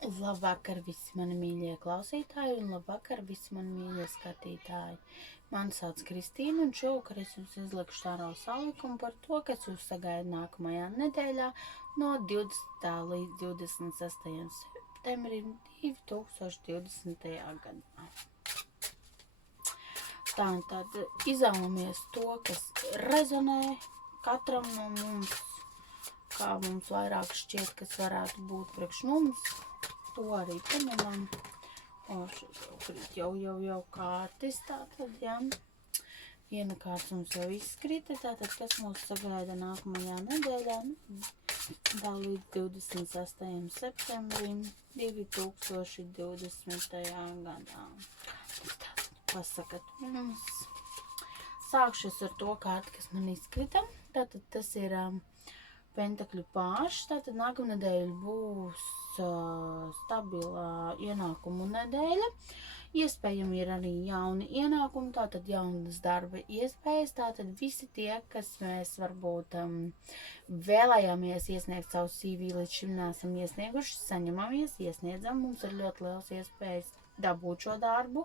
Labvakar visi mani mīļie klausītāji un labvakar visi mani mīļie skatītāji. Mani sauc Kristīna un šovakar es jums izlikšu tāro salikumu par to, kas jūs sagaida nākamajā nedēļā no 20. līdz 26. septembrim 2020. gadā. Tātad izvēlamies to, kas rezonē katram no mums, kā mums vairāk šķiet, kas varētu būt priekš mums. To arī pamanām. Jau kārtis tātad, jā. Viena kārts mums jau izskrita, tātad kas mūs sagaida nākamajā nedēļā, tā līdz 26. septembrim 2020. gadā. Pasakat mums. Sākšos ar to kārti, kas man izkrita. Tātad tas ir Pentakļu pārš. Tātad nākamnedēļ būs stabila ienākumu nedēļa. Iespējami ir arī jauni ienākumi, tātad jaunas darba iespējas. Tātad visi tie, kas mēs varbūt vēlējāmies iesniegt savu CV, līdz šim neesam iesnieguši, saņemamies, iesniedzam. Mums ir ļoti liels iespējas dabūt šo darbu.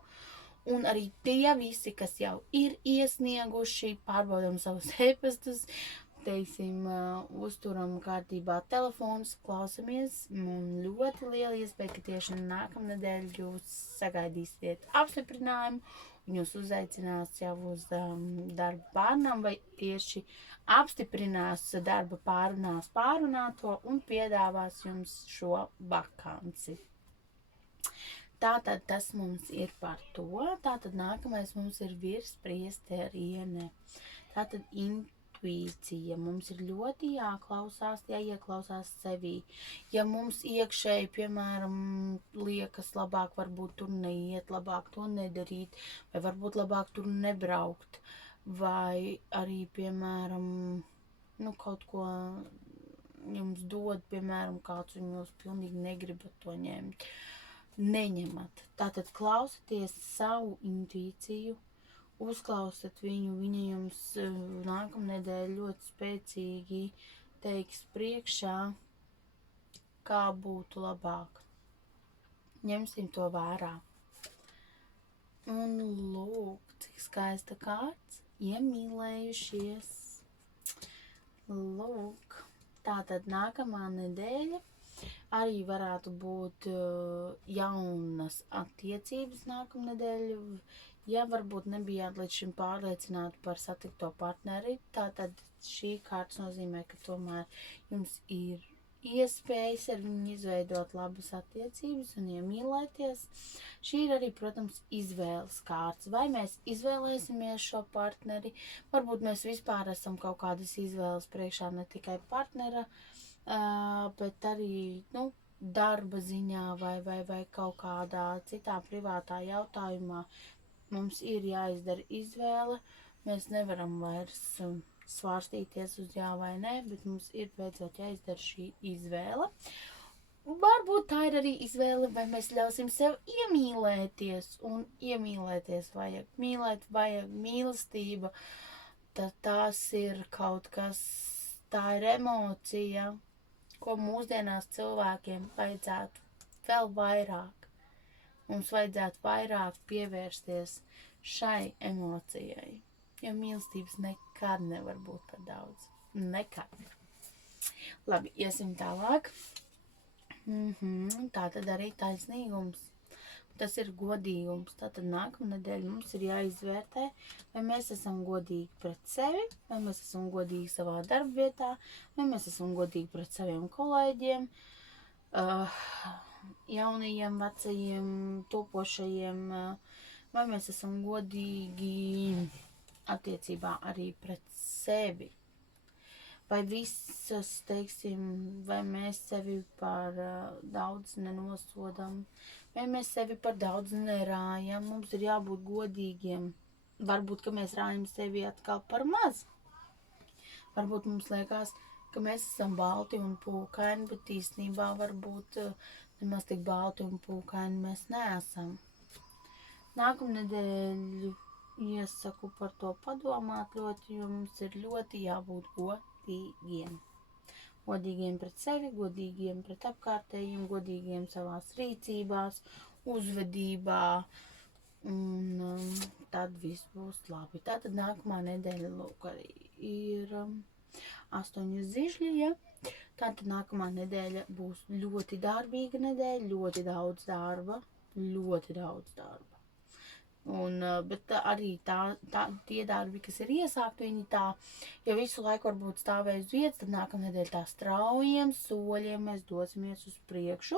Un arī tie visi, kas jau ir iesnieguši, pārbaudam savus e-pastus, teiksim, uzturam kārtībā telefonus, klausamies, un ļoti liela iespēja, ka tieši nākamnedēļ jūs sagaidīsiet apstiprinājumu, un jūs uzaicinās jau uz darba pārunām, vai tieši apstiprinās darba pārunās pārunāto un piedāvās jums šo vakanci. Tātad tas mums ir par to. Tātad nākamais mums ir virspriesteriene. Tātad intuīcija. Mums ir ļoti jāklausās, jāieklausās sevī. Ja mums iekšēji, piemēram, liekas labāk varbūt tur neiet, labāk to nedarīt, vai varbūt labāk tur nebraukt, vai arī, piemēram, kaut ko jums dod, piemēram, kāds un jūs pilnīgi negribat to ņemt. Neņemat. Tātad klausieties savu intuīciju, uzklausat viņu, viņa jums nākamnedēļ ļoti spēcīgi teiks priekšā, kā būtu labāk. Ņemsim to vērā. Un lūk, cik skaista kārts, iemīlējušies. Lūk, tātad nākamā nedēļa arī varētu būt jaunas attiecības nākamnedēļ. Ja varbūt nebijāt līdz šim pārliecināti par satikto partneri, tātad šī kārtas nozīmē, ka tomēr jums ir iespējas ar viņu izveidot labas attiecības un iemīlēties. Šī ir arī, protams, izvēles kārtas. Vai mēs izvēlēsimies šo partneri, varbūt mēs vispār esam kaut kādas izvēles priekšā, ne tikai partnera, bet arī, darba ziņā vai kaut kādā citā privātā jautājumā mums ir jāizdara izvēle. Mēs nevaram vairs svārstīties uz jā vai nē, bet mums ir beidzot jāizdara šī izvēle. Varbūt tā ir arī izvēle, vai mēs ļausim sev iemīlēties, un iemīlēties vajag. Mīlēt vajag mīlestība, tad tās ir kaut kas, tā ir emocija, ko mūsdienās cilvēkiem vajadzētu vēl vairāk. Mums vajadzētu vairāk pievērsties šai emocijai, jo mīlestības nekad nevar būt par daudz. Nekad. Labi, iesim tālāk. Tātad arī taisnīgums. Tas ir godīgums. Tātad nākamnedēļ mums ir jāizvērtē, vai mēs esam godīgi pret sevi, vai mēs esam godīgi savā darbvietā, vai mēs esam godīgi pret saviem kolēģiem, jaunajiem, vecajiem, topošajiem, vai mēs esam godīgi attiecībā arī pret sevi. Vai visas, teiksim, vai mēs sevi par daudz nenosodam, vai mēs sevi par daudz nerājam, mums ir jābūt godīgiem. Varbūt, ka mēs rājam sevi atkal par maz. Varbūt mums liekas, ka mēs esam balti un pūkaini, bet īstenībā varbūt nemaz tik balti un pūkaini mēs neesam. Nākamnedēļ iesaku par to padomāt ļoti, jo mums ir ļoti jābūt godīgiem. Godīgiem pret sevi, godīgiem pret apkārtējiem, godīgiem savās rīcībās, uzvedībā, un tad viss būs labi. Tātad nākamā nedēļa, lūk, arī ir 8 zižļi, ja? Tātad nākamā nedēļa būs ļoti darbīga nedēļa, ļoti daudz darba. Bet arī tie darbi, kas ir iesākti, viņi tā, ja visu laiku varbūt stāvēja uz vietas, tad nākamā nedēļa tā straujiem soļiem mēs dosimies uz priekšu,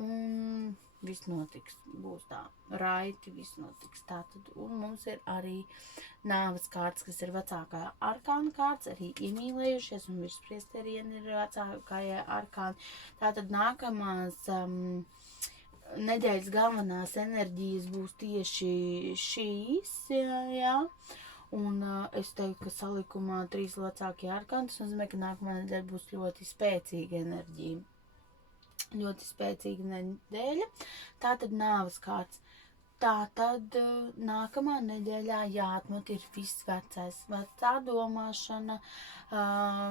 un viss notiks, būs tā raiti, viss notiks. Tātad, un mums ir arī nāves kārtas, kas ir vecākā arkāna kārtas, arī iemīlējušies, un virspriesterieni ir vecākajā arkāna. Tātad nākamās nedēļas galvenās enerģijas būs tieši šīs, jā. Un es teiktu, ka salikumā 3 vecākie arkāni, tas nozīmē, ka nākamā nedēļa būs ļoti spēcīga enerģija. Ļoti spēcīga nedēļa. Tātad nāves kārts. Tātad nākamā nedēļā jāatmot ir viss vecais, vecā domāšana,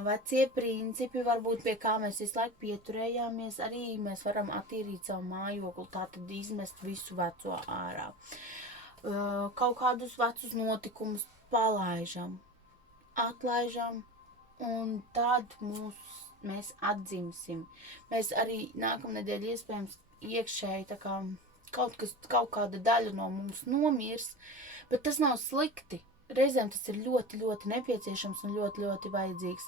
vecie principi, varbūt pie kā mēs visu laiku pieturējāmies, arī mēs varam attīrīt savu mājokli, tātad izmest visu veco ārā. Kaut kādus vecus notikumus palaižam, atlaižam, un tad mēs atzimsim. Mēs arī nākamnedēļ iespējams iekšēji tā kā kaut kāda daļa no mums nomirs, bet tas nav slikti. Reizēm tas ir ļoti, ļoti nepieciešams un ļoti, ļoti vajadzīgs.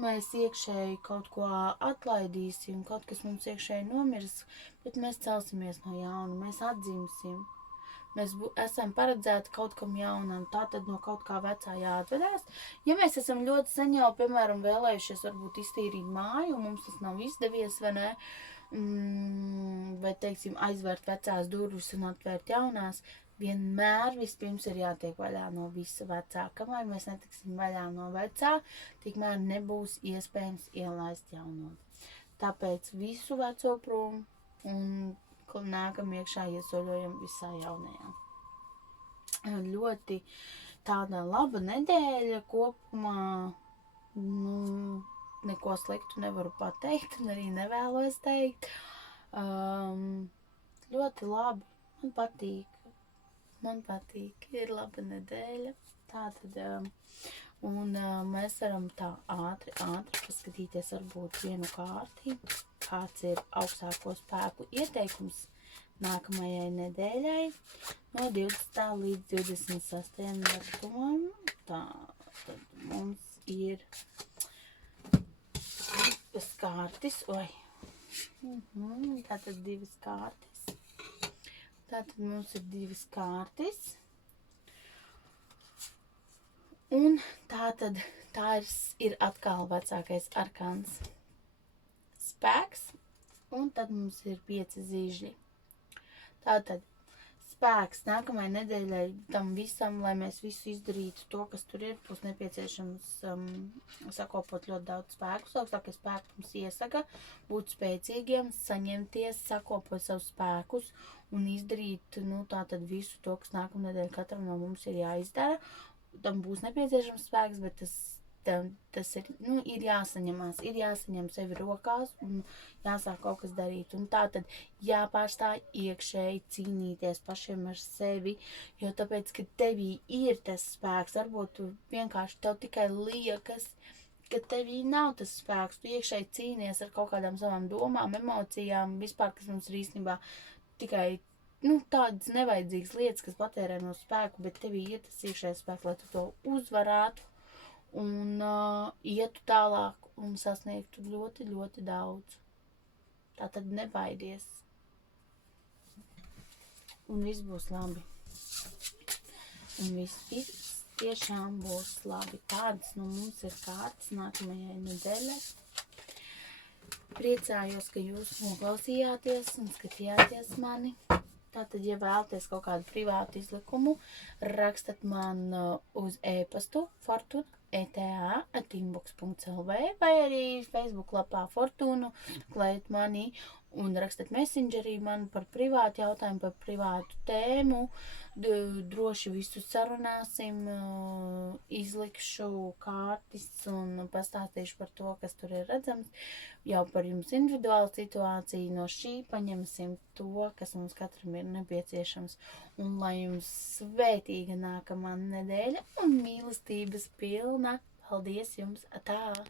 Mēs iekšēji kaut ko atlaidīsim, kaut kas mums iekšēji nomirs, bet mēs celsimies no jauna, mēs atzimsim. Mēs esam paredzēti kaut kam jaunam, tātad no kaut kā vecā jāatvedās. Ja mēs esam ļoti sen jau, piemēram, vēlējušies varbūt iztīrīt māju, un mums tas nav izdevies, vai ne? Vai, teiksim, aizvērt vecās durvis un atvērt jaunās, vienmēr vispirms ir jātiek vaļā no visa vecā. Kamēr mēs netiksim vaļā no vecā, tikmēr nebūs iespējams ielaist jauno. Tāpēc visu veco prom un nākam iekšā iesoļojam visā jaunajā. Ļoti tāda laba nedēļa kopumā, neko sliktu nevaru pateikt, un arī nevēlos teikt. Ļoti labi, man patīk, ir laba nedēļa. Tātad, un mēs varam tā ātri paskatīties varbūt vienu kārti, kāds ir augstāko spēku ieteikums nākamajai nedēļai no 20. līdz 26. datumam. Tātad mums ir divas kārtis, tātad divas kārtis. Tātad mums ir divas kārtis. Un tātad tā ir atkal vecākais arkāns spēks, un tad mums ir 5 zīžļi. Tātad spēks nākamajai nedēļai tam visam, lai mēs visu izdarītu to, kas tur ir, būs nepieciešams sakopot ļoti daudz spēkus. Augstākais spēks mums iesaka būt spēcīgiem, saņemties, sakopot savus spēkus un izdarīt, tātad visu to, kas nākamnedēļ katram no mums ir jāizdara. Tam būs nepieciešams spēks, bet tas ir jāsaņemās, ir jāsaņem sevi rokās un jāsāk kaut kas darīt. Un tā tad jāpārstāj iekšēji cīnīties pašiem ar sevi, jo tāpēc, ka tevī ir tas spēks, varbūt tu vienkārši tev tikai liekas, ka tevī nav tas spēks, tu iekšēji cīnies ar kaut kādām savām domām, emocijām, vispār, kas mums ir īstenībā tikai tādas nevajadzīgas lietas, kas patērē no spēku, bet tevī ir tas iekšējais spēks, lai tu to uzvarētu un ietu tālāk un sasniegtu ļoti, ļoti daudz. Tātad nebaidies. Un viss būs labi. Un viss tiešām būs labi. Tādas mums ir kārtas nākamajai nedēļai. Priecājos, ka jūs noklausījāties un skatījāties mani. Tātad, ja vēlaties kaut kādu privātu izlikumu, rakstat man uz e-pastu fortuna@inbox.lv vai arī Facebook lapā Fortunu, klājat mani un rakstiet messengerī man par privātu jautājumu, par privātu tēmu. Droši visu sarunāsim, izlikšu kārtis un pastāstīšu par to, kas tur ir redzams. Jau par jums individuālu situāciju, no šī paņemsim to, kas mums katram ir nepieciešams. Un lai jums svētīga nākamā nedēļa un mīlestības pilna. Paldies jums! Tā!